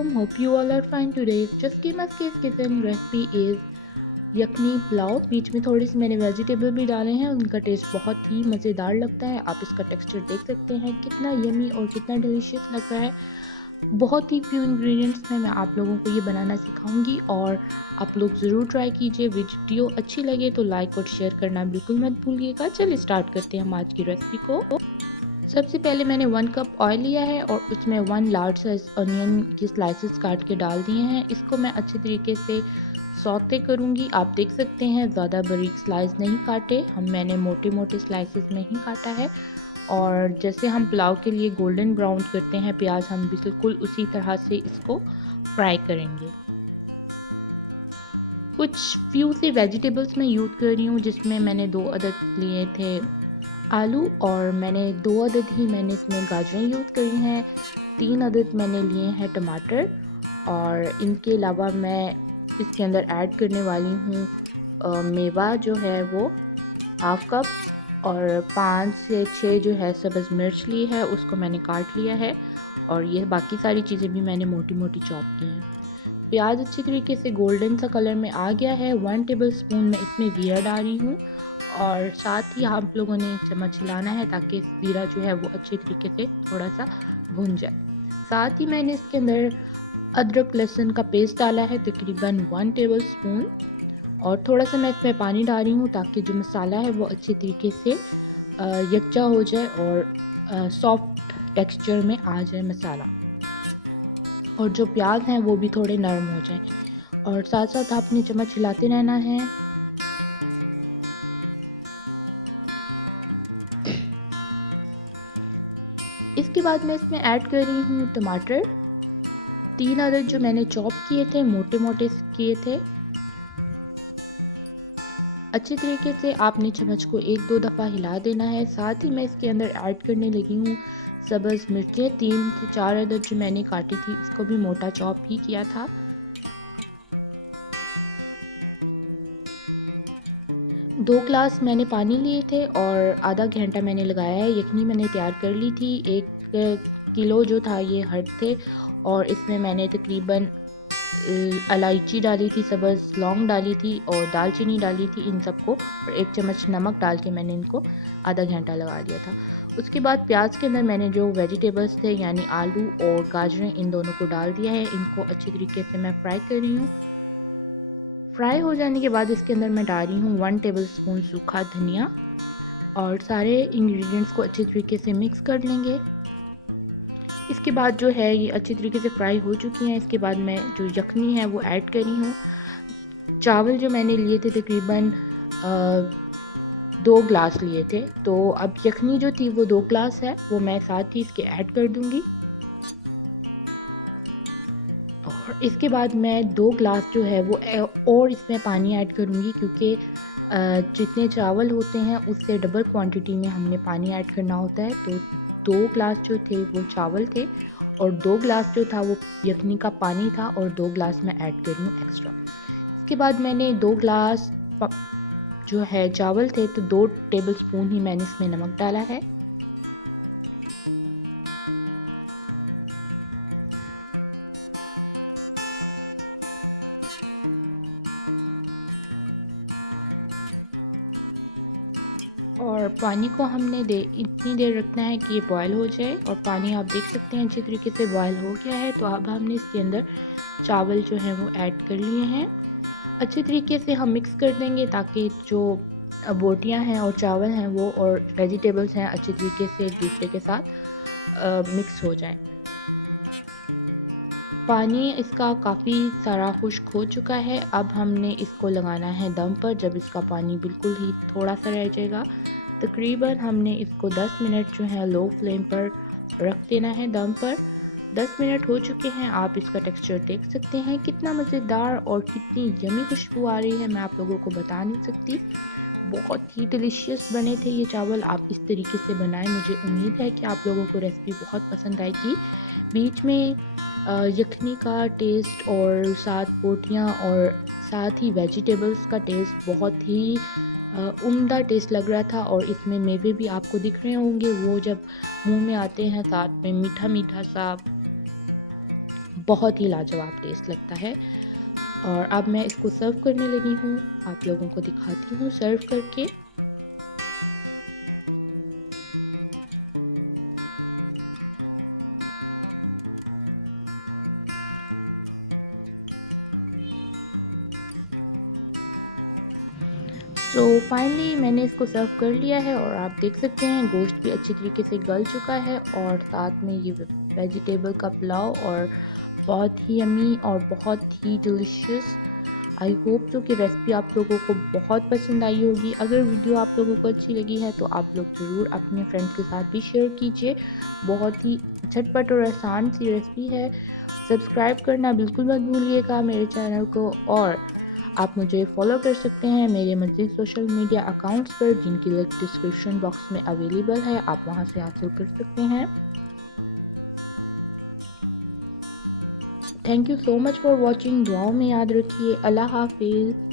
Assalamualaikum. Hope you all are fine today. Just came as kitchen recipe is यखनी पुलाव। बीच में थोड़ी सी मैंने vegetable भी डाले हैं, उनका टेस्ट बहुत ही मज़ेदार लगता है। आप इसका टेक्सचर देख सकते हैं कितना यमी और कितना डिलीशियस लग रहा है। बहुत ही फ्यू इंग्रेडिएंट्स में मैं आप लोगों को ये बनाना सिखाऊंगी और आप लोग ज़रूर ट्राई कीजिए। वीडियो अच्छी लगे तो लाइक और शेयर करना बिल्कुल मत भूलिएगा। चलिए स्टार्ट करते हैं हम आज की रेसिपी को। सबसे पहले मैंने 1 कप ऑयल लिया है और उसमें 1 लार्ज साइज अनियन की स्लाइसेस काट के डाल दिए हैं। इसको मैं अच्छे तरीके से सौते करूंगी। आप देख सकते हैं ज़्यादा बारीक स्लाइस नहीं काटे, मैंने मोटे मोटे स्लाइसेस में ही काटा है। और जैसे हम पुलाव के लिए गोल्डन ब्राउन करते हैं प्याज, हम बिल्कुल उसी तरह से इसको फ्राई करेंगे। कुछ फ्यू से वेजिटेबल्स मैं यूज़ कर रही हूँ, जिसमें मैंने 2 अदद लिए थे आलू और मैंने 2 अदद ही मैंने इसमें गाजरें यूज़ करी हैं। 3 अदद मैंने लिए हैं टमाटर और इनके अलावा मैं इसके अंदर ऐड करने वाली हूँ मेवा जो है वो हाफ कप और 5 से 6 जो है सब्ज़ मिर्च ली है, उसको मैंने काट लिया है। और ये बाकी सारी चीज़ें भी मैंने मोटी मोटी चॉप की हैं। प्याज अच्छी तरीके से गोल्डन सा कलर में आ गया है। 1 टेबल स्पून मैं इसमें ज़ीरा डाल रही हूँ और साथ ही आप लोगों ने चम्मच हिलाना है ताकि ज़ीरा जो है वो अच्छे तरीके से थोड़ा सा भुन जाए। साथ ही मैंने इसके अंदर अदरक लहसुन का पेस्ट डाला है तकरीबन 1 टेबल स्पून और थोड़ा सा मैं इसमें पानी डाल रही हूँ ताकि जो मसाला है वो अच्छे तरीके से यकजा हो जाए और सॉफ्ट टेक्सचर में आ जाए मसाला, और जो प्याज हैं वो भी थोड़े नरम हो जाएं। और साथ साथ आपने चम्मच हिलाते रहना है। इसके बाद मैं इसमें ऐड कर रही हूँ टमाटर। 3 अदद जो मैंने चॉप किए थे, मोटे मोटे किए थे। अच्छी तरीके से आपने चम्मच को 1-2 दफ़ा हिला देना है। साथ ही मैं इसके अंदर ऐड करने लगी हूँ सब्ज़ मिर्चें। 3 से 4 अदद जो मैंने काटी थी, इसको भी मोटा चॉप ही किया था। 2 ग्लास मैंने पानी लिए थे और आधा घंटा मैंने लगाया है। यखनी मैंने तैयार कर ली थी। 1 किलो जो था ये हर्ड थे और इसमें मैंने तकरीबन इलायची डाली थी, सब्ज़ लौंग डाली थी और दालचीनी डाली थी, इन सबको और 1 चम्मच नमक डाल के मैंने इनको आधा घंटा लगा दिया था। उसके बाद प्याज के अंदर मैंने जो वेजिटेबल्स थे यानी आलू और गाजरें, इन दोनों को डाल दिया है। इनको अच्छी तरीके से मैं फ्राई कर रही हूँ। फ्राई हो जाने के बाद इसके अंदर मैं डाल रही हूँ 1 टेबल स्पून सूखा धनिया और सारे इंग्रेडिएंट्स को अच्छे तरीके से मिक्स कर लेंगे। इसके बाद जो है ये अच्छी तरीके से फ्राई हो चुकी हैं। इसके बाद मैं जो यखनी है वो ऐड कर रही हूँ। चावल जो मैंने लिए थे तकरीबन 2 ग्लास लिए थे, तो अब यखनी जो थी वो 2 ग्लास है, वो मैं साथ ही इसके ऐड कर दूँगी। और इसके बाद मैं 2 ग्लास जो है वो और इसमें पानी ऐड करूँगी, क्योंकि जितने चावल होते हैं उससे डबल क्वांटिटी में हमने पानी ऐड करना होता है। तो 2 ग्लास जो थे वो चावल थे और 2 ग्लास जो था वो यखनी का पानी था और 2 ग्लास मैं ऐड कर रही हूँ एक्स्ट्रा। इसके बाद मैंने 2 ग्लास जो है चावल थे तो 2 टेबल स्पून ही मैंने इसमें नमक डाला है। और पानी को हमने इतनी देर रखना है कि ये बॉयल हो जाए। और पानी आप देख सकते हैं अच्छी तरीके से बॉयल हो गया है। तो अब हमने इसके अंदर चावल जो हैं वो ऐड कर लिए हैं। अच्छे तरीके से हम मिक्स कर देंगे ताकि जो बोटियां हैं और चावल हैं वो और वेजिटेबल्स हैं अच्छे तरीके से एक दूसरे के साथ मिक्स हो जाएं। पानी इसका काफ़ी सारा खुश्क हो चुका है। अब हमने इसको लगाना है दम पर। जब इसका पानी बिल्कुल ही थोड़ा सा रह जाएगा, तकरीबन हमने इसको 10 मिनट जो है लो फ्लेम पर रख देना है दम पर। 10 मिनट हो चुके हैं। आप इसका टेक्सचर देख सकते हैं कितना मज़ेदार और कितनी यमी खुशबू आ रही है, मैं आप लोगों को बता नहीं सकती। बहुत ही डिलीशियस बने थे ये चावल। आप इस तरीके से बनाएं, मुझे उम्मीद है कि आप लोगों को रेसिपी बहुत पसंद आएगी। बीच में यखनी का टेस्ट और साथ बोटियाँ और साथ ही वेजिटेबल्स का टेस्ट बहुत ही उम्दा टेस्ट लग रहा था। और इसमें मेवे भी आपको दिख रहे होंगे, वो जब मुंह में आते हैं साथ में मीठा मीठा सा बहुत ही लाजवाब टेस्ट लगता है। और अब मैं इसको सर्व करने लगी हूँ, आप लोगों को दिखाती हूँ सर्व करके। सो फाइनली मैंने इसको सर्व कर लिया है और आप देख सकते हैं गोश्त भी अच्छी तरीके से गल चुका है और साथ में ये वेजिटेबल का पुलाव और बहुत ही यम्मी और बहुत ही डिलिशियस। आई होप तो कि रेसिपी आप लोगों को बहुत पसंद आई होगी। अगर वीडियो आप लोगों को अच्छी लगी है तो आप लोग ज़रूर अपने फ्रेंड्स के साथ भी शेयर कीजिए। बहुत ही झटपट और आसान सी रेसिपी है। सब्सक्राइब करना बिल्कुल मत भूलिएगा मेरे चैनल को, और आप मुझे फॉलो कर सकते हैं मेरे मज़ीद सोशल मीडिया अकाउंट्स पर, जिनकी लिंक डिस्क्रिप्शन बॉक्स में अवेलेबल है, आप वहां से हासिल कर सकते हैं। Thank you so much for watching. दुआओं में याद रखिए। अल्लाह हाफिज़।